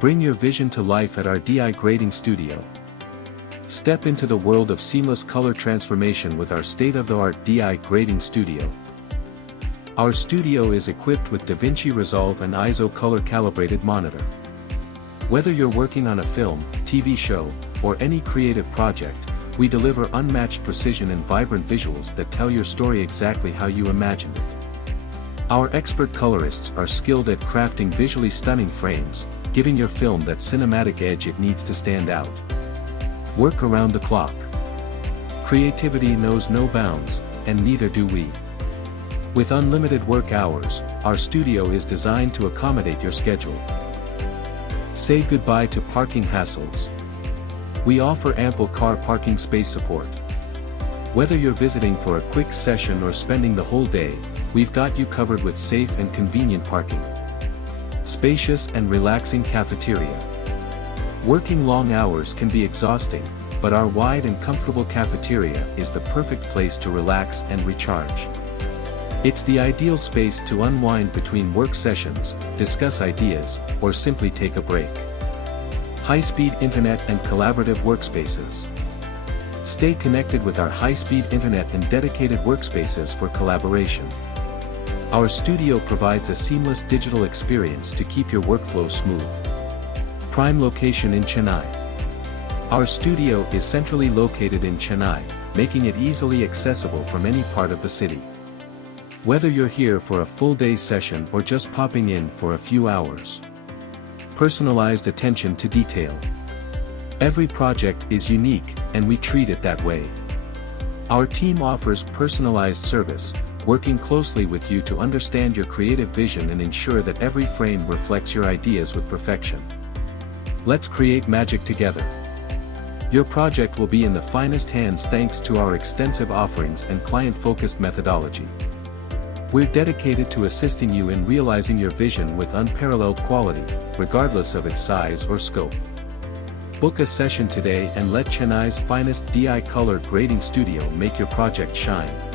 Bring your vision to life at our DI Grading Studio. Step into the world of seamless color transformation with our state-of-the-art DI Grading Studio. Our studio is equipped with DaVinci Resolve and ISO color-calibrated monitor. Whether you're working on a film, TV show, or any creative project, we deliver unmatched precision and vibrant visuals that tell your story exactly how you imagined it. Our expert colorists are skilled at crafting visually stunning frames, giving your film that cinematic edge it needs to stand out. Work around the clock. Creativity knows no bounds, and neither do we. With unlimited work hours, our studio is designed to accommodate your schedule. Say goodbye to parking hassles. We offer ample car parking space support. Whether you're visiting for a quick session or spending the whole day, we've got you covered with safe and convenient parking. Spacious and relaxing cafeteria. Working long hours can be exhausting, but our wide and comfortable cafeteria is the perfect place to relax and recharge. It's the ideal space to unwind between work sessions, discuss ideas, or simply take a break. High-speed internet and collaborative workspaces. Stay connected with our high-speed internet and dedicated workspaces for collaboration. Our studio provides a seamless digital experience to keep your workflow smooth. Prime location in Chennai. Our studio is centrally located in Chennai, making it easily accessible from any part of the city. Whether you're here for a full-day session or just popping in for a few hours. Personalized attention to detail. Every project is unique, and we treat it that way. Our team offers personalized service, working closely with you to understand your creative vision and ensure that every frame reflects your ideas with perfection. Let's create magic together. Your project will be in the finest hands thanks to our extensive offerings and client-focused methodology. We're dedicated to assisting you in realizing your vision with unparalleled quality, regardless of its size or scope. Book a session today and let Chennai's finest DI color grading studio make your project shine.